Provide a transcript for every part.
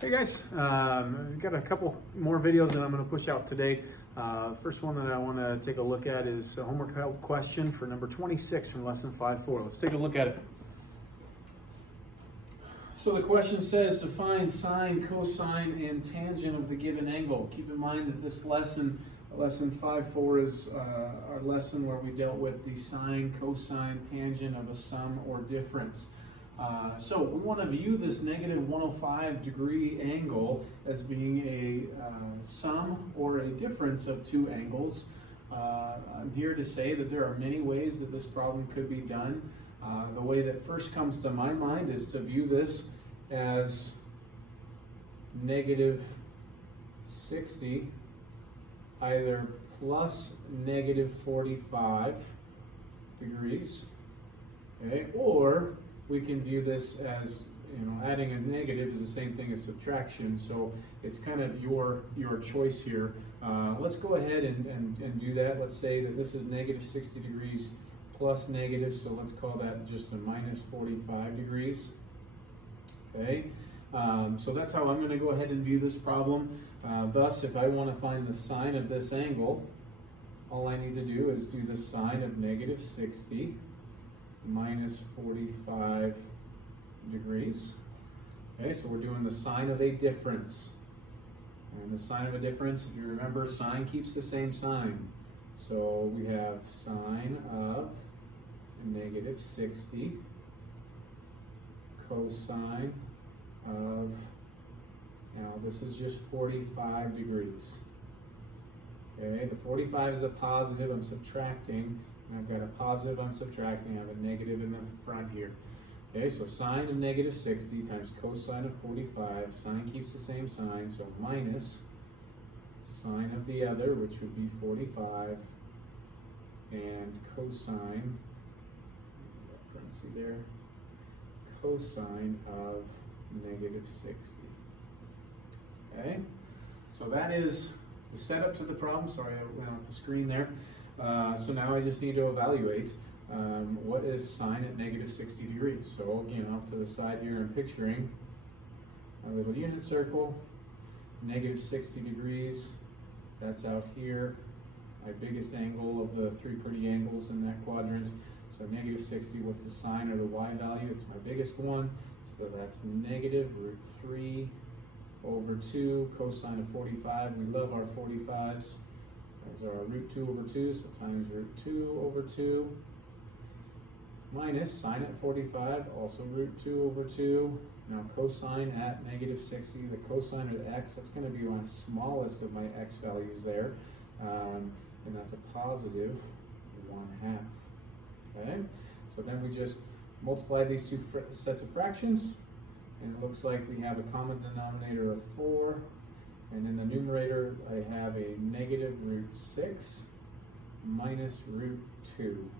Hey guys, I've got a couple more videos that I'm going to push out today. First one that I want to take a look at is a homework help question for number 26 from lesson 5.4. Let's take a look at it. So the question says to find sine, cosine, and tangent of the given angle. Keep in mind that this lesson 5.4 is our lesson where we dealt with the sine, cosine, tangent of a sum or difference. So we want to view this negative 105 degree angle as being a sum or a difference of two angles. I'm here to say that there are many ways that this problem could be done. The way that first comes to my mind is to view this as negative 60, either plus negative 45 degrees, okay, or we can view this as, adding a negative is the same thing as subtraction, so it's kind of your choice here. Let's go ahead and do that. Let's say that this is negative 60 degrees plus negative, so let's call that just a minus 45 degrees. Okay, so that's how I'm going to go ahead and view this problem. Thus, if I want to find the sine of this angle, all I need to do is do the sine of negative 60 minus 45 degrees. Okay, so we're doing the sine of a difference. And the sine of a difference, if you remember, sine keeps the same sign. So we have sine of negative 60 cosine of, now this is just 45 degrees. Okay, the 45 is a positive, I'm subtracting. I've got a positive, I'm subtracting, I have a negative in the front here. Okay, so sine of negative 60 times cosine of 45, sine keeps the same sign, so minus sine of the other, which would be 45, and cosine, parenthesis there, cosine of negative 60. Okay, so that is the setup to the problem. Sorry, I went off the screen there. So now I just need to evaluate what is sine at negative 60 degrees. So again, off to the side here, I'm picturing a little unit circle, negative 60 degrees, that's out here, my biggest angle of the three pretty angles in that quadrant. So negative 60, what's the sine or the y value? It's my biggest one, so that's negative root 3 over 2, cosine of 45, we love our 45s. Those are our root 2 over 2, so times root 2 over 2, minus sine at 45, also root 2 over 2. Now cosine at negative 60, the cosine or the x, that's going to be my smallest of my x values there, and that's a positive 1/2. Okay, so then we just multiply these two sets of fractions, and it looks like we have a common denominator of 4. And in the numerator, I have a negative root 6 minus root 2.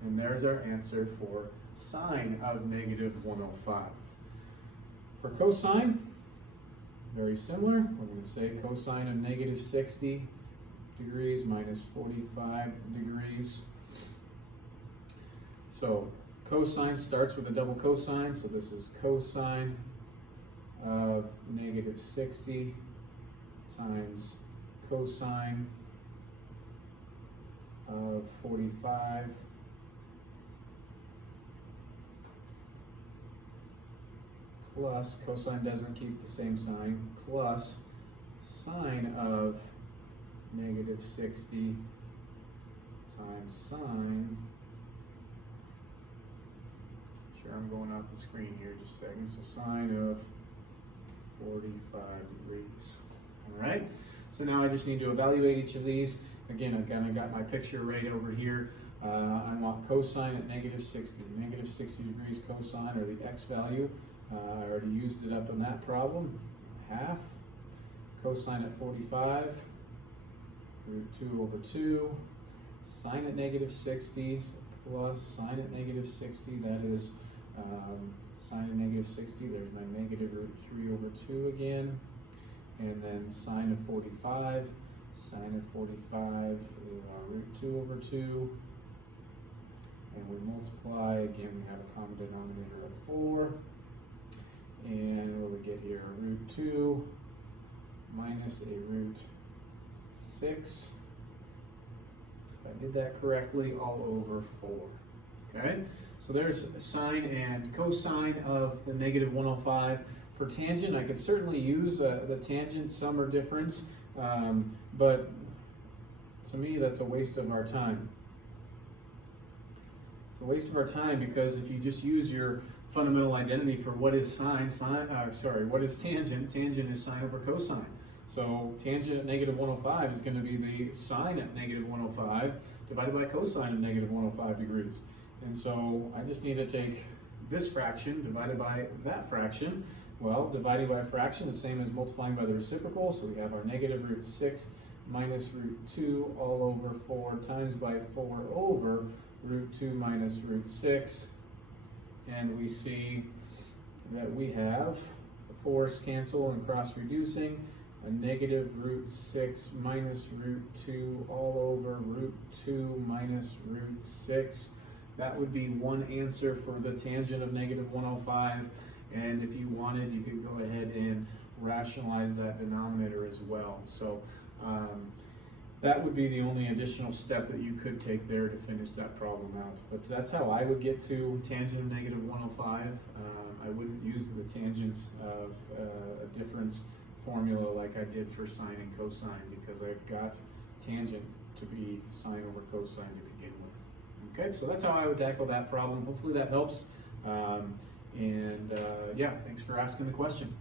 And there's our answer for sine of negative 105. For cosine, very similar. We're going to say cosine of negative 60 degrees minus 45 degrees. So cosine starts with a double cosine, so this is cosine of negative 60 times cosine of 45 plus, cosine doesn't keep the same sign, plus sine of negative 60 times sine. Sure, I'm going off the screen here just a second. So sine of 45 degrees. All right, so now I just need to evaluate each of these. Again, I've kind of got my picture right over here. I want cosine at negative 60. Negative 60 degrees cosine, or the x value. I already used it up in that problem. 1/2. Cosine at 45, root 2 over 2. Sine at negative 60, so plus sine at negative 60, that is sine of negative 60, there's my negative root 3 over 2 again. And then sine of 45, sine of 45 is our root 2 over 2. And we multiply, again we have a common denominator of 4. And what do we get here? Root 2 minus a root 6. If I did that correctly, all over 4. Okay, so there's sine and cosine of the negative 105. For tangent, I could certainly use the tangent sum or difference, but to me, that's a waste of our time. It's a waste of our time because if you just use your fundamental identity for what is what is tangent, tangent is sine over cosine. So tangent at negative 105 is going to be the sine at negative 105 divided by cosine at negative 105 degrees. And so I just need to take this fraction divided by that fraction. Well, dividing by a fraction is the same as multiplying by the reciprocal, so we have our negative root 6 minus root 2 all over 4 times by 4 over root 2 minus root 6. And we see that we have the 4's cancel and cross reducing, a negative root 6 minus root 2 all over root 2 minus root 6. That would be one answer for the tangent of negative 105. And if you wanted, you could go ahead and rationalize that denominator as well. So that would be the only additional step that you could take there to finish that problem out. But that's how I would get to tangent of negative 105. I wouldn't use the tangent of a difference formula like I did for sine and cosine because I've got tangent to be sine over cosine to begin with. Okay, so that's how I would tackle that problem. Hopefully that helps. Yeah, thanks for asking the question.